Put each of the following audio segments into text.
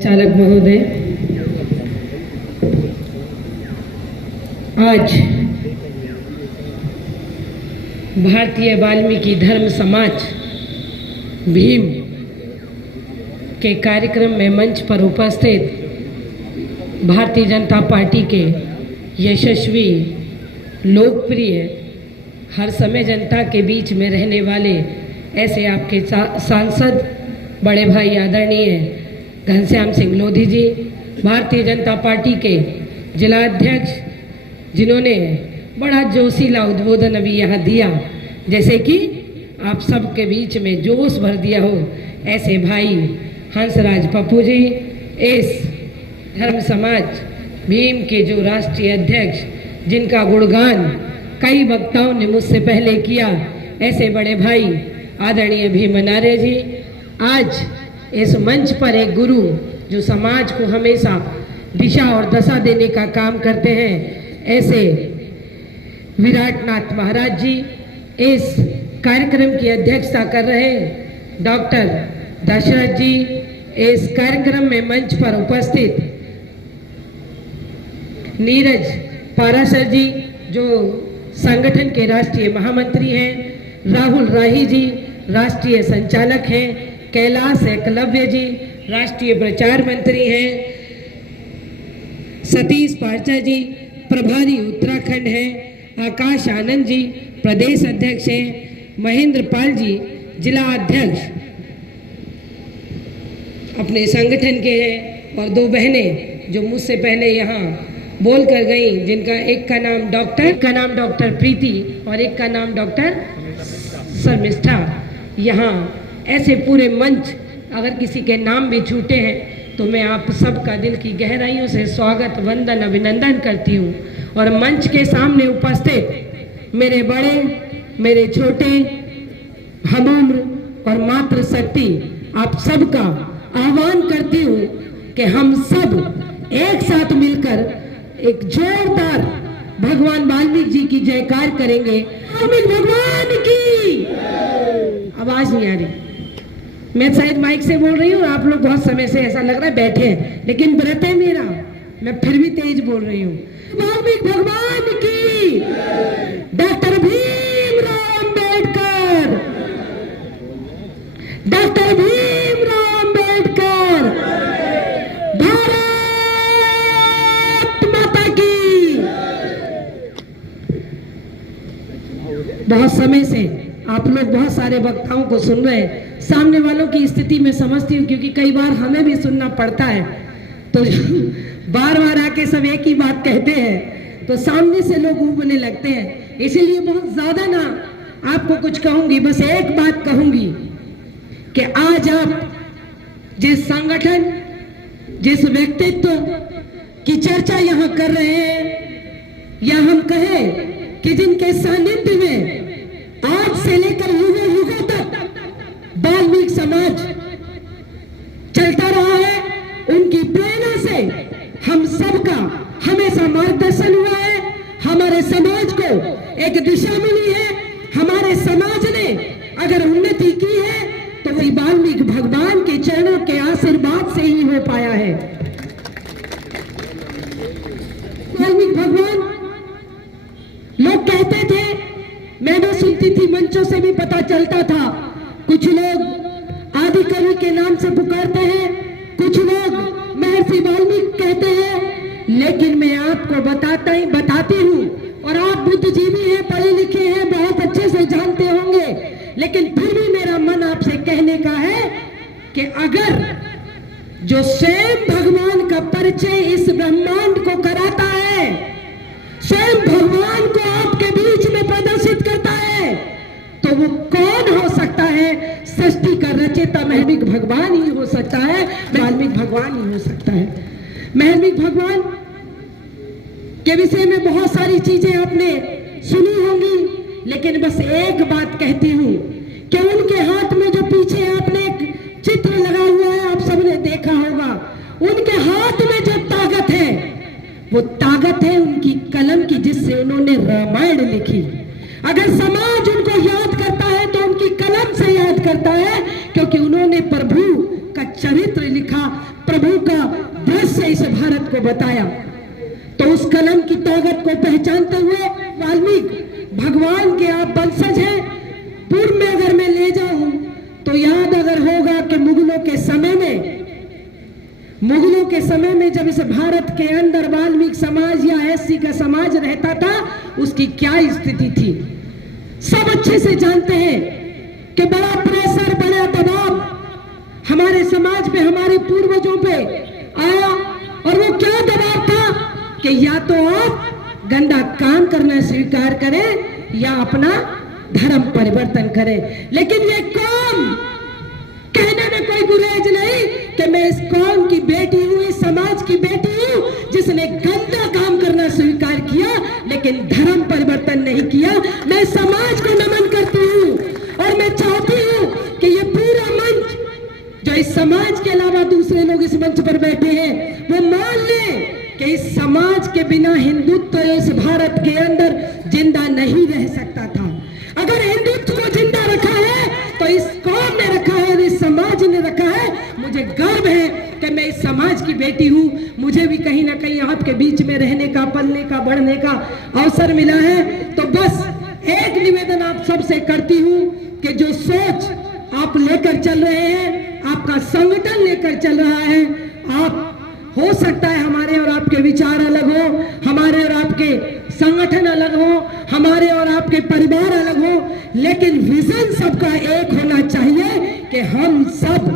चालक महोदय, आज भारतीय वाल्मीकि धर्म समाज भीम के कार्यक्रम में मंच पर उपस्थित भारतीय जनता पार्टी के यशस्वी, लोकप्रिय, हर समय जनता के बीच में रहने वाले ऐसे आपके सांसद बड़े भाई आदरणीय घनश्याम सिंह लोधी जी, भारतीय जनता पार्टी के जिला अध्यक्ष, जिन्होंने बड़ा जोशीला उद्बोधन अभी यहाँ दिया, जैसे कि आप सबके बीच में जोश भर दिया हो, ऐसे भाई हंसराज पप्पू जी, इस धर्म समाज भीम के जो राष्ट्रीय अध्यक्ष, जिनका गुणगान कई वक्ताओं ने मुझसे पहले किया, ऐसे बड़े भाई आदरणीय भीम मनारे जी, आज इस मंच पर एक गुरु जो समाज को हमेशा दिशा और दशा देने का काम करते हैं, ऐसे विराटनाथ महाराज जी इस कार्यक्रम की अध्यक्षता कर रहे हैं। डॉक्टर दशरथ जी इस कार्यक्रम में मंच पर उपस्थित, नीरज पाराशर जी जो संगठन के राष्ट्रीय महामंत्री हैं, राहुल राही जी राष्ट्रीय संचालक हैं, कैलाश एकलव्य जी राष्ट्रीय प्रचार मंत्री हैं, सतीश पार्चा जी प्रभारी उत्तराखंड हैं, आकाश आनंद जी प्रदेश अध्यक्ष हैं, महेंद्र पाल जी जिला अध्यक्ष अपने संगठन के हैं, और दो बहनें जो मुझसे पहले यहाँ बोल कर गई, जिनका एक का नाम डॉक्टर प्रीति और एक का नाम डॉक्टर शर्मिष्ठा। यहाँ ऐसे पूरे मंच, अगर किसी के नाम भी छूटे हैं तो मैं आप सबका दिल की गहराइयों से स्वागत, वंदन, अभिनंदन करती हूँ। और मंच के सामने उपस्थित मेरे बड़े, मेरे छोटे, हमउम्र और मातृशक्ति, आप सबका आह्वान करती हूँ कि हम सब एक साथ मिलकर एक जोरदार भगवान वाल्मीकि जी की जयकार करेंगे। भगवान की आवाज नहीं आ रही, मैं शायद माइक से बोल रही हूँ, आप लोग बहुत समय से ऐसा लग रहा है बैठे हैं, लेकिन व्रत है मेरा, मैं फिर भी तेज बोल रही हूँ। वाल्मीकि भगवान की, डॉक्टर भीमराव अंबेडकर, डॉक्टर भीमराव अंबेडकर, भारत माता की। बहुत समय से आप लोग बहुत सारे वक्ताओं को सुन रहे हैं, सामने वालों की स्थिति में समझती हूँ, क्योंकि कई बार हमें भी सुनना पड़ता है, तो बार बार आके सब एक ही बात कहते हैं तो सामने से लोग ऊबने लगते हैं। इसीलिए बहुत ज्यादा ना आपको कुछ कहूंगी, बस एक बात कहूंगी कि आज आप जिस संगठन, जिस व्यक्तित्व की चर्चा यहाँ कर रहे हैं, या हम कहें कि जिनके सानिध्य में आज से लेकर युगों तक वाल्मीकि समाज चलता रहा है, उनकी प्रेरणा से हम सबका हमेशा मार्गदर्शन हुआ है, हमारे समाज को एक दिशा मिली है, हमारे समाज ने अगर उन्नति की है तो वही वाल्मीकि भगवान के चरणों के आशीर्वाद से ही हो पाया है। वाल्मीकि भगवान, लोग कहते थे, मैं भी सुनती थी, मंचों से भी पता चलता था, कुछ लोग आदि कवि के नाम से पुकारते हैं, कुछ लोग महर्षि वाल्मीकि कहते हैं, लेकिन मैं आपको बताती हूँ, और आप बुद्धिजीवी हैं, पढ़े लिखे हैं, बहुत अच्छे से जानते होंगे, लेकिन फिर भी मेरा मन आपसे कहने का है कि अगर जो स्वयं भगवान का परिचय इस ब्रह्मांड को कराता है, स्वयं भगवान को आपके बीच में प्रदर्शित करता है, तो वो कौन हो सकता है? सृष्टि का रचयिता वाल्मीकि भगवान ही हो सकता है, वाल्मीकि भगवान ही हो सकता है। वाल्मीकि भगवान के विषय में बहुत सारी चीजें आपने सुनी होंगी, लेकिन बस एक बात कहती हूँ कि उनके हाथ में जो पीछे आपने एक चित्र लगा हुआ है, आप सबने देखा होगा, उनके हाथ में जो ताकत है, वो ताकत है उनकी कलम की, जिससे उन्होंने रामायण लिखी। अगर समाज उनको याद करता है तो उनकी कलम से याद करता है, क्योंकि उन्होंने प्रभु का चरित्र लिखा, प्रभु का दृश्य इस भारत को बताया। तो उस कलम की ताकत को पहचानते हुए वाल्मीकि भगवान के आप वंशज हैं। पूर्व में अगर मैं ले जाऊं तो याद अगर होगा कि मुगलों के समय में जब इस भारत के अंदर वाल्मीकि समाज या एससी का समाज रहता था, उसकी क्या स्थिति थी सब अच्छे से जानते हैं कि बड़ा प्रेशर, बड़ा दबाव हमारे समाज पे, हमारे पूर्वजों पे आया। और वो क्या दबाव था कि या तो आप गंदा काम करना स्वीकार करें या अपना धर्म परिवर्तन करें। लेकिन ये कौम कहने में कोई गुरेज नहीं कि मैं इस कौम की बेटी हूं, इस समाज की बेटी हूं जिसने गंदा काम करना स्वीकार किया लेकिन धर्म परिवर्तन नहीं किया। मैं समाज को नमन करती हूं और मैं चाहती हूं कि ये पूरा मंच जो इस समाज के अलावा दूसरे लोग इस मंच पर बैठे हैं वो मान ले कि इस समाज के बिना हिंदुत्व इस भारत के अंदर जिंदा नहीं रह सकता था। अगर हिंदुत्व को जिंदा रखा है तो इस कौम ने रखा है, इस समाज ने रखा है। मुझे गर्व है कि मैं इस समाज की बेटी हूं। मुझे भी कहीं ना कहीं आपके बीच में रहने का, पलने का, बढ़ने का अवसर मिला है। तो बस एक निवेदन आप सबसे करती हूं कि जो सोच आप लेकर चल रहे हैं, आपका संगठन लेकर चल रहा है, आप हो सकता है हमारे और आपके विचार अलग हो, हमारे और आपके संगठन अलग हो, हमारे और आपके परिवार अलग हो, लेकिन विजन सबका एक होना चाहिए कि हम सब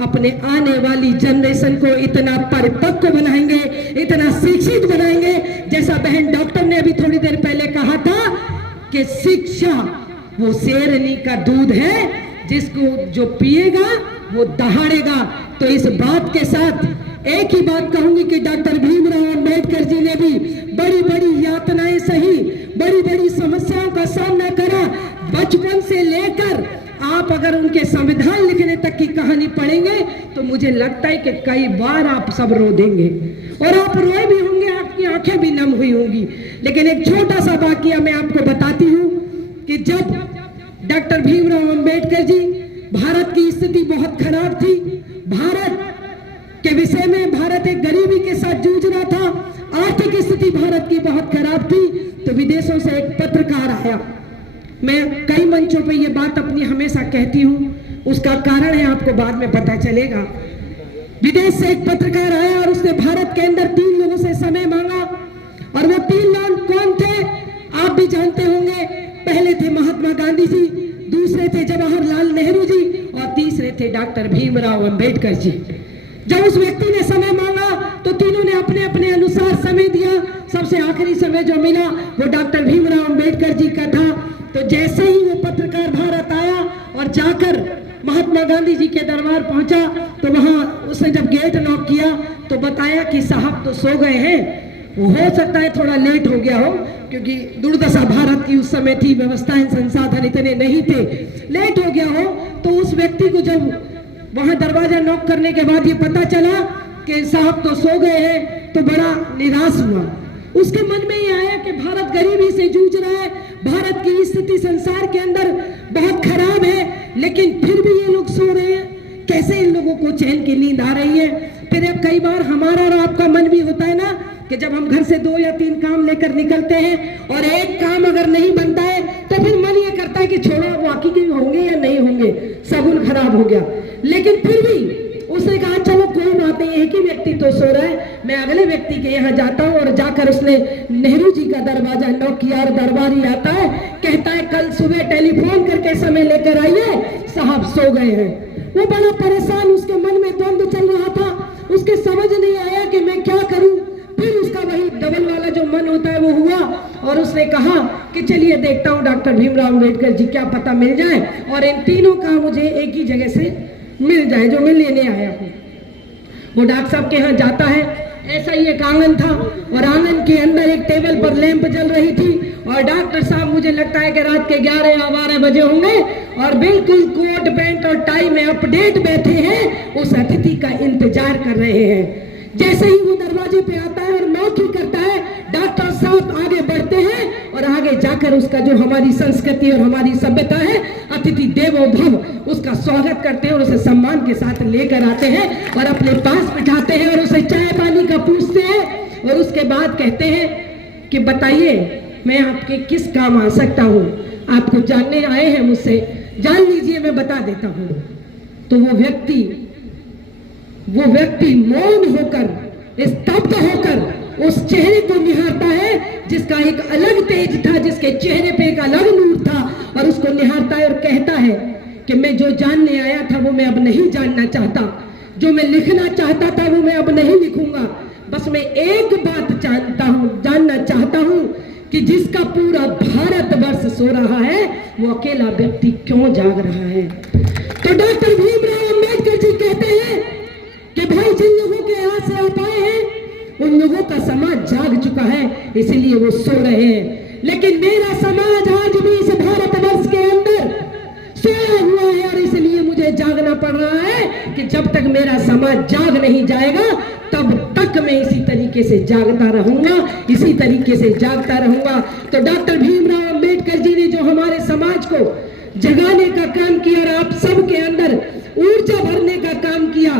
अपने आने वाली जनरेशन को इतना परिपक्व बनाएंगे, इतना शिक्षित बनाएंगे। जैसा बहन डॉक्टर ने अभी थोड़ी देर पहले कहा था कि शिक्षा वो शेरनी का दूध है, जिसको जो पिएगा वो दहाड़ेगा। तो इस बात के साथ एक ही बात कहूंगी कि डॉक्टर भीमराव अंबेडकर जी ने भी बड़ी बड़ी यातनाएं सही, बड़ी बड़ी समस्याओं का सामना करा। बचपन से लेकर आप अगर उनके संविधान लिखने तक की कहानी पढ़ेंगे तो मुझे लगता है कि कई बार आप सब रो देंगे और आप रोए भी होंगे, आपकी आंखें भी नम हुई होंगी। लेकिन एक छोटा सा वाकया मैं आपको बताती हूँ कि जब डॉक्टर भीमराव अंबेडकर जी, भारत की स्थिति बहुत खराब थी, भारत के विषय में भारत एक गरीबी के साथ जूझ रहा था, आर्थिक स्थिति भारत की बहुत खराब थी। तो विदेशों से एक पत्रकार आया। मैं कई मंचों पे ये बात अपनी हमेशा कहती हूँ, उसका कारण है आपको बाद में पता चलेगा। विदेश से एक पत्रकार आया और उसने भारत के अंदर 3 लोगों से समय मांगा और वो 3 लोग कौन थे आप भी जानते होंगे। पहले थे महात्मा गांधी जी, दूसरे थे जवाहरलाल नेहरू जी और तीसरे थे डॉक्टर भीमराव अंबेडकर जी। जब उस व्यक्ति ने समय मांगा तो तीनों ने अपने अपने अनुसार समय दिया। सबसे आखिरी समय जो मिला वो डॉक्टर भीमराव अंबेडकर जी का था। तो जैसे ही वो पत्रकार भारत आया और जाकर महात्मा गांधी जी के दरबार पहुंचा तो वहां उसने जब गेट नॉक किया तो बताया कि साहब तो सो गए हैं। वो हो सकता है थोड़ा लेट हो गया हो क्योंकि दुर्दशा भारत की उस समय थी, व्यवस्थाएं संसाधन इतने नहीं थे, लेट हो गया हो। तो उस व्यक्ति को जब वहां दरवाजा नॉक करने के बाद ये पता चला कि साहब तो सो गए हैं तो बड़ा निराश हुआ। उसके मन में ये आया कि भारत गरीबी से जूझ रहा है, भारत की स्थिति संसार के अंदर बहुत खराब है, लेकिन फिर भी ये लोग सो रहे हैं, कैसे इन लोगों को चैन की नींद आ रही है। फिर अब कई बार हमारा और आपका मन भी होता है ना कि जब हम घर से 2 या 3 काम लेकर निकलते हैं और एक काम अगर नहीं बनता है तो फिर मन ये करता है कि छोड़ो वाकई के होंगे या नहीं होंगे, शगुन खराब हो गया। लेकिन फिर भी उसने कहा चलो कोई बात नहीं, एक ही व्यक्ति तो सो रहा है, मैं अगले व्यक्ति के यहाँ जाता हूँ। और जाकर उसने नेहरू जी का दरवाजा नॉक किया और दरबारी आता है, कहता है कल सुबह टेलीफोन करके समय लेकर आइए, साहब सो गए हैं। वो बड़ा परेशान, उसके मन में द्वंद्व चल रहा था, उसके समझ नहीं आया कि मैं क्या करूं। फिर उसका वही डबल वाला जो मन होता है वो हुआ और उसने कहा कि चलिए देखता हूँ डॉक्टर भीमराव अंबेडकर जी, क्या पता मिल जाए और इन तीनों का मुझे एक ही जगह से मिल जाए जो मैं लेने आया हूँ। वो डॉक्टर साहब के यहाँ जाता है। ऐसा ही एक आंगन था और आंगन के अंदर एक टेबल पर लैंप जल रही थी और डॉक्टर साहब मुझे लगता है कि रात के 11 या 12 बजे होंगे और बिल्कुल कोट पैंट और टाई में अपडेट बैठे हैं, उस अतिथि का इंतजार कर रहे हैं। जैसे ही वो दरवाजे पे आता है और नॉक ही करता है, डॉक्टर साहब आगे बढ़ते हैं और आगे जाकर उसका जो हमारी संस्कृति और हमारी सभ्यता है अतिथि देवो भव उसका स्वागत करते हैं और उसे सम्मान के साथ लेकर आते हैं और अपने पास बिठाते हैं और उसे चाय पानी का पूछते हैं और उसके बाद कहते हैं कि बताइए मैं आपके किस काम आ सकता हूँ, आपको जानने आए हैं मुझसे, जान लीजिए मैं बता देता हूँ। तो वो व्यक्ति मौन होकर, स्तब्ध होकर उस चेहरे को निहारता है जिसका एक अलग तेज था, जिसके चेहरे पे एक अलग नूर था, और उसको निहारता है और कहता है कि मैं जो जानने आया था वो मैं अब नहीं जानना चाहता, जो मैं लिखना चाहता था वो मैं अब नहीं लिखूंगा, बस मैं एक बात जानना चाहता हूं कि जिसका पूरा भारतवर्ष सो रहा है वो अकेला व्यक्ति क्यों जाग रहा है। तो डॉक्टर भीमराव अंबेडकर जी कहते हैं कि भाई जिन लोगों के यहाँ से आप आए हैं उन लोगों का समाज जाग चुका है, इसीलिए वो सो रहे हैं, लेकिन मेरा समाज आज भी इस भारतवर्ष के अंदर सोया हुआ है और इसलिए मुझे जागना पड़ रहा है कि जब तक मेरा समाज जाग नहीं जाएगा तब तक मैं इसी तरीके से जागता रहूंगा, इसी तरीके से जागता रहूंगा। तो डॉक्टर भीमराव अंबेडकर जी ने जो हमारे समाज को जगाने का काम किया और आप सबके अंदर ऊर्जा भरने का काम किया,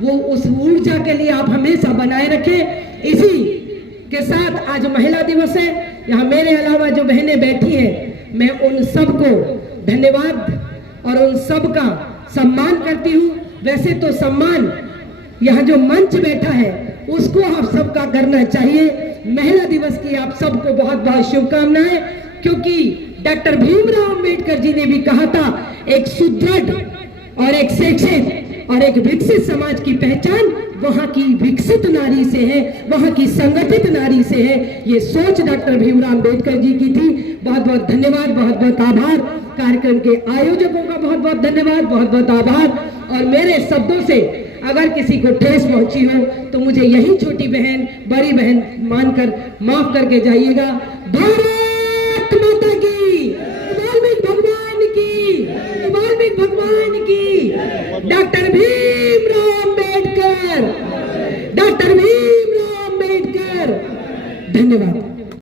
वो उस ऊर्जा के लिए आप हमेशा बनाए रखें। इसी के साथ आज महिला दिवस है, यहाँ मेरे अलावा जो बहनें बैठी हैं मैं उन सबको धन्यवाद और उन सब का सम्मान करती हूँ। वैसे तो सम्मान यहाँ जो मंच बैठा है उसको आप सबका करना चाहिए। महिला दिवस की आप सबको बहुत बहुत शुभकामनाएं, क्योंकि डॉक्टर भीमराव अंबेडकर जी ने भी कहा था एक सुदृढ़ और एक शिक्षित और एक विकसित समाज की पहचान वहां की विकसित नारी से है, वहां की संगठित नारी से है। ये सोच डॉक्टर भीमराव अंबेडकर जी की थी। बहुत बहुत धन्यवाद, बहुत बहुत आभार। कार्यक्रम के आयोजकों का बहुत बहुत धन्यवाद, बहुत बहुत आभार। और मेरे शब्दों से अगर किसी को ठेस पहुंची हो तो मुझे यही छोटी बहन बड़ी बहन मानकर माफ करके जाइएगा। भारत माता की, वाल्मीकि भगवान की, वाल्मीकि भगवान की। Doctor Bhimrao Ambedkar, doctor Bhimrao Ambedkar. धन्यवाद।